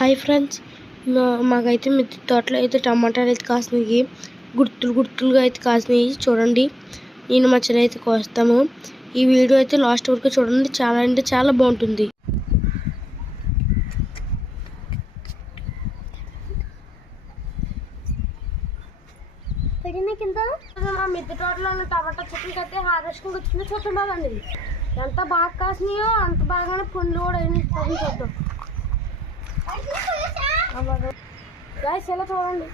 Hi friends, మాకైతే మిద్దె తోటలో అయితే టమాటాలు అయితే కాసినాయి. గుర్తులుగా అయితే కాసినాయి. చూడండి, నేను మా చెల్లి అయితే కోస్తాము. ఈ వీడియో అయితే లాస్ట్ వరకు చూడండి. చాలా అంటే చాలా బాగుంటుంది. మా మిద్దె తోటలో ఉన్న టమాటా చెట్లకి అయితే హార్వెస్టింగ్ వచ్చిందో చూద్దాం. బాగండి, ఎంత బాగా కాసినాయో అంత బాగానే పండ్లు కూడా చూద్దాం. గాయ్స్, ఎలా చూడండి.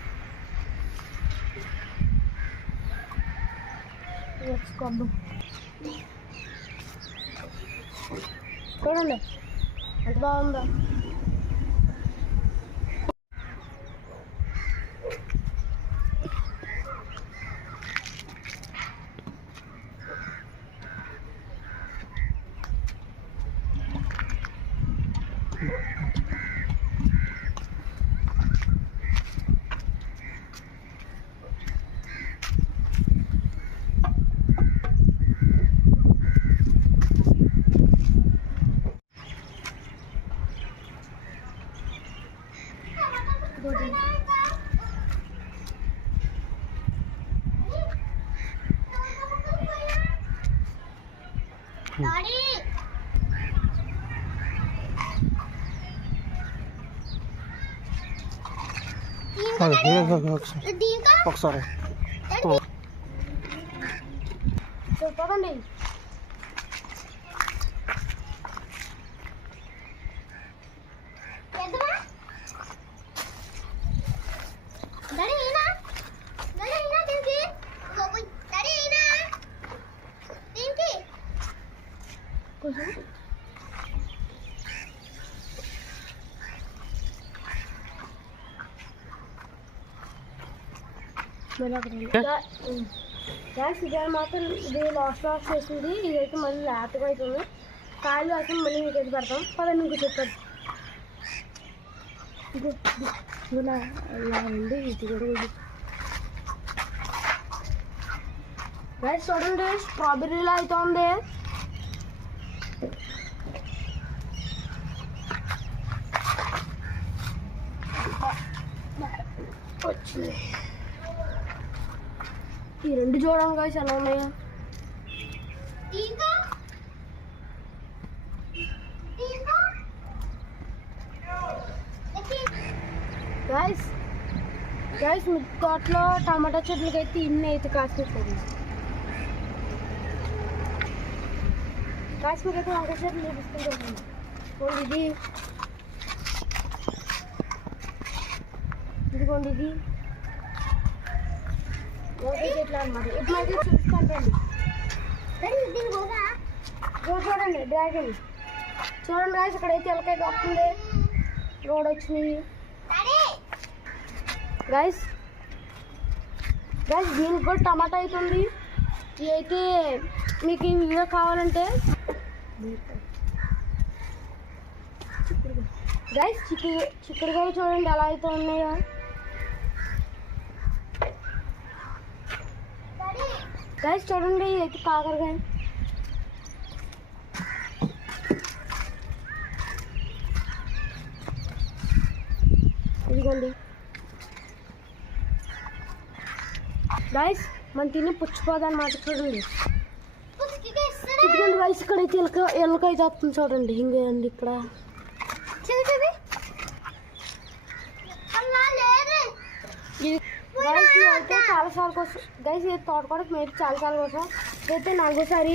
చూడండి ఎంత బాగుందో. ఒకసారి చూడండి. ఇదే మాత్రం ఇది లాస్ట్ చేసింది. ఇదైతే మళ్ళీ లేతగా అవుతుంది. కాయలు అయితే మళ్ళీ మీకు అయితే పెడతాం. పదండి, మీకు చెప్పారు. ఇలా ఉంది. ఇది కూడా గైస్ చూడండి, స్ట్రాబెర్రీలా అయితే ఉంది. వచ్చింది. ఈ రెండు చూడండి గైస్ ఎలా ఉన్నాయో. గైస్ మీ తోటలో టమాటా చెట్లకి అయితే ఇన్ని అయితే కాసిపోతుంది. గైస్ మీకైతే వంకాయ చెట్లు చూపిస్తుంటాను. ఇదిగోండి, ఇది వంకాయ చెట్లు అనమాట. ఇప్పుడు అయితే చూపిస్తాను. చూడండి డ్రాగన్ చూడండి గైస్, ఇక్కడైతే ఎలకాయ కాస్తుంది. రోడ్ వచ్చినాయి గైస్. దీనికి కూడా టమాటా అవుతుంది. ఇది అయితే మీకు ఈ వీడియో కావాలంటే గైస్ చిక్కుడుకాయ చూడండి ఎలా అయితే ఉన్నాయో. గైస్ చూడండి, అయితే కాకరకాయ. ఇదిగోండి గైస్, మనం తిని పుచ్చిపోదన్నమాట. చూడండి, ఇదిగోండి గైస్, ఇక్కడైతే ఎలకాయ వస్తుంది చూడండి. ఇంకేండి ఇక్కడ గైస్ అయితే చాలా సార్లు కోసం గైస్. ఇది తోట కూడా మేము చాలా సార్లు కోసం. ఇదైతే నాలుగోసారి.